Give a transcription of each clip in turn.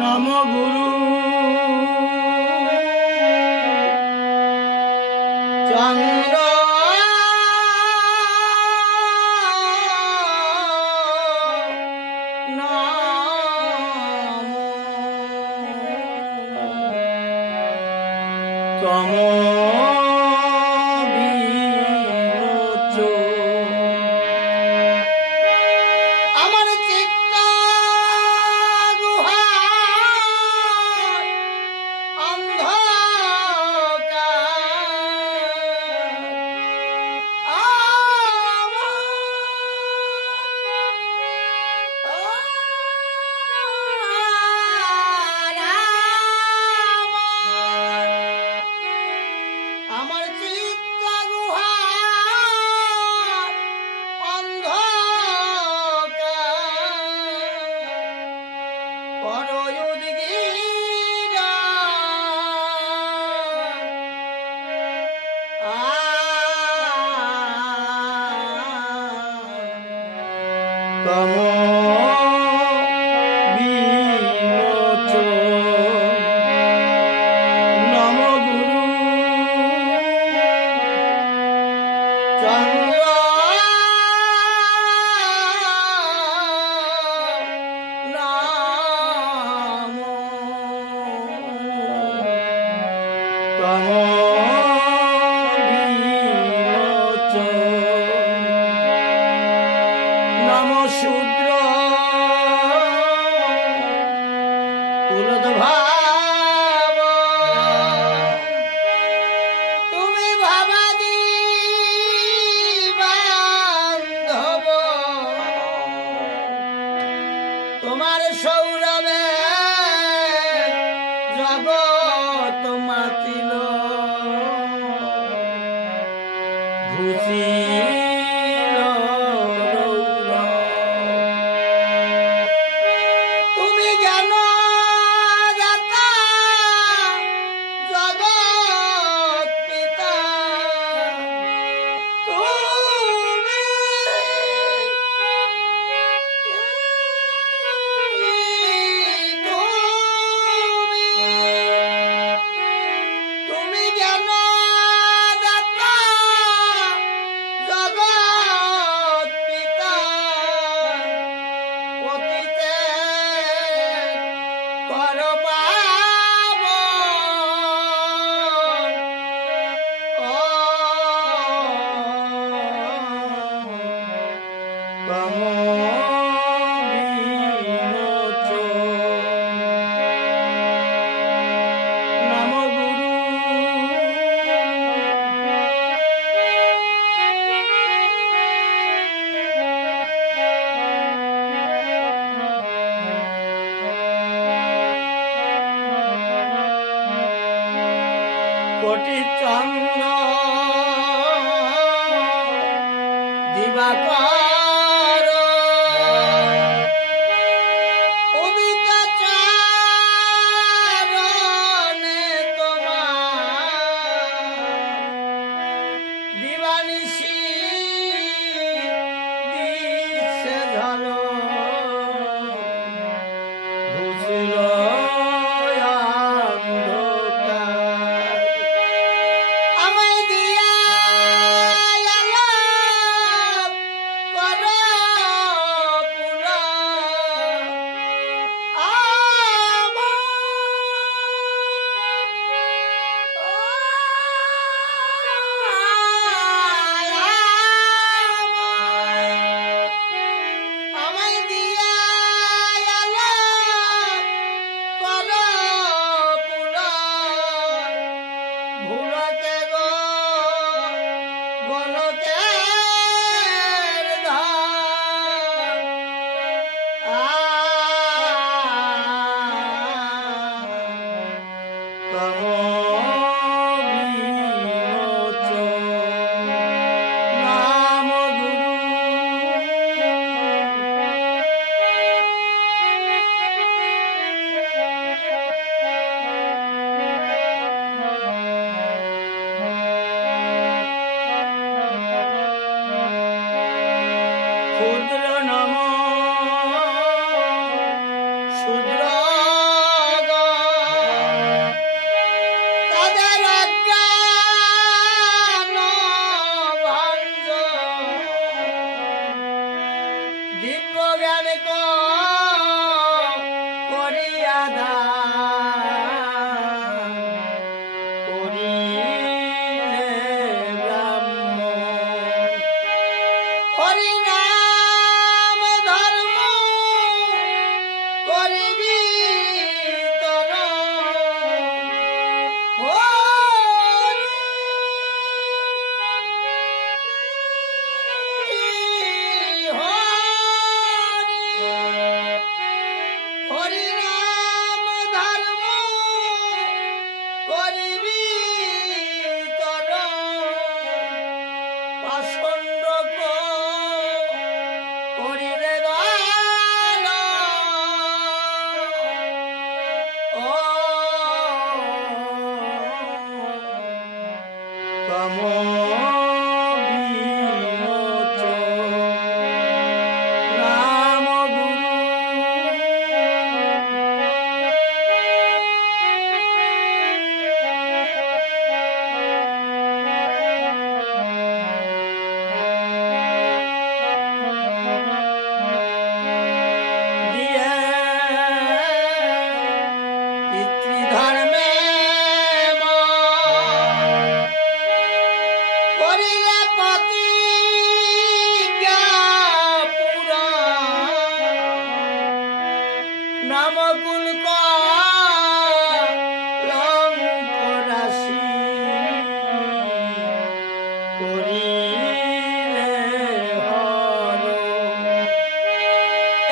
নম গুরু চন্দ্র তম আমার চিত্ত গুহা আমার চিত্ত গুহা তম বিমোচন নম গুরু চন্দ্র নাম তম নম শূদ্র ভাব তুমি ভাবাদি বান্ধব তোমার সৌরভে জগৎ মাতিল ঘুষিল তুমি জ্ঞান দাতা জগৎ পিতা তুমি জ্ঞান দাতা জগৎ পিতা অতীতে কর পাবন তম বিমোচন নম গুরু কোটি চন্দ্র দিবাকর উদিত চারণে তোমার দিবানিশি দিচ্ছে ঝলক ঘুষিল অন্ধকার আমায় দিয়া আলাপ কর পুরা আমায় দিয়া আলাপ কর পুরা ভুলকে গো গলকের ধার তম বিমোচন নাম গুরু ক্ষুদ্র নম শূদ্র তাদের অজ্ঞান ভঞ্জন দিব্য জ্ঞান করিয়া দান করিলে ব্রাহ্মণ হরিনাম ধর্ম করিবি হরিনাম ধর্ম করিবি তর পাষণ্ড করিলে দল ও তম রাম গুরু দিয়ে পিতৃধর্মে করিলে প্রতিজ্ঞা পুরাণ নামকুল কলঙ্ক রাশি করিলে হর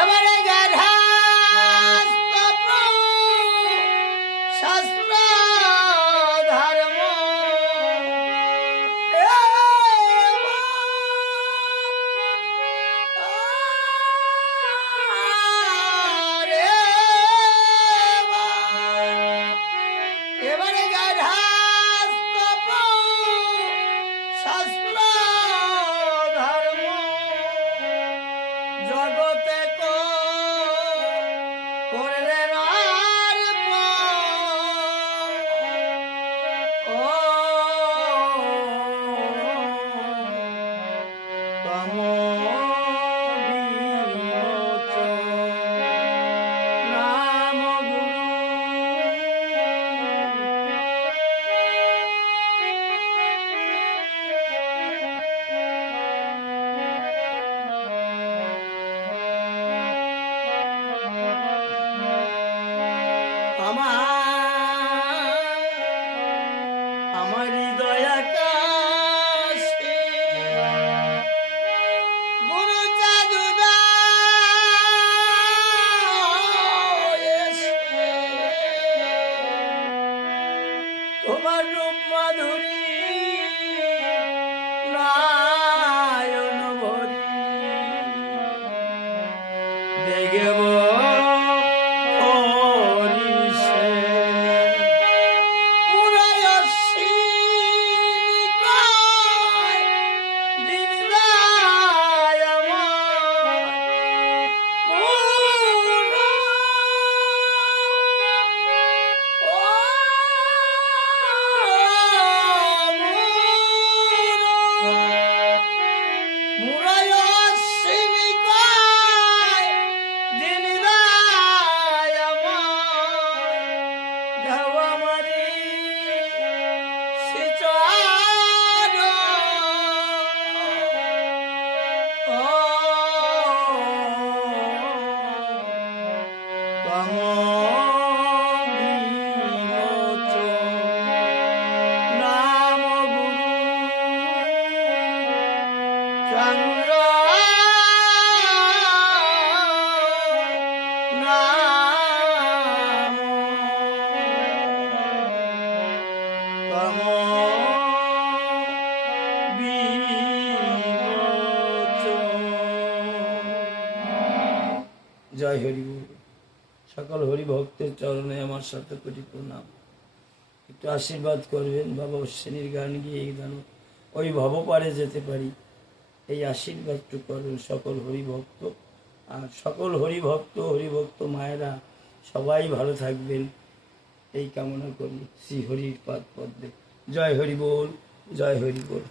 এবারে গার্হস্থ্য শাস্ত্র ধর্ম এবারে গার্হস্থ্য শাস্ত্র ধর্ম জগতে করলে নার ও তম নাম গুরু আমার হৃদয় আকাশে গুরু চাঁদুদা এসে তোমার রূপ মাধুরী নয়ন ভরি দেখব জয় হরি বল। সকল হরি ভক্তের চরণে আমার শতকোটি প্রণাম। একটু আশীর্বাদ করবেন বাবা অশ্বিনীর গান গিয়ে এই গান ওই ভব পারে যেতে পারি, এই আশীর্বাদটু করুন সকল হরিভক্ত। আর সকল হরিভক্ত মায়েরা সবাই ভালো থাকবেন এই কামনা করি শ্রী হরির পাদ পদ্মে। জয় হরি বল, জয় হরি বল।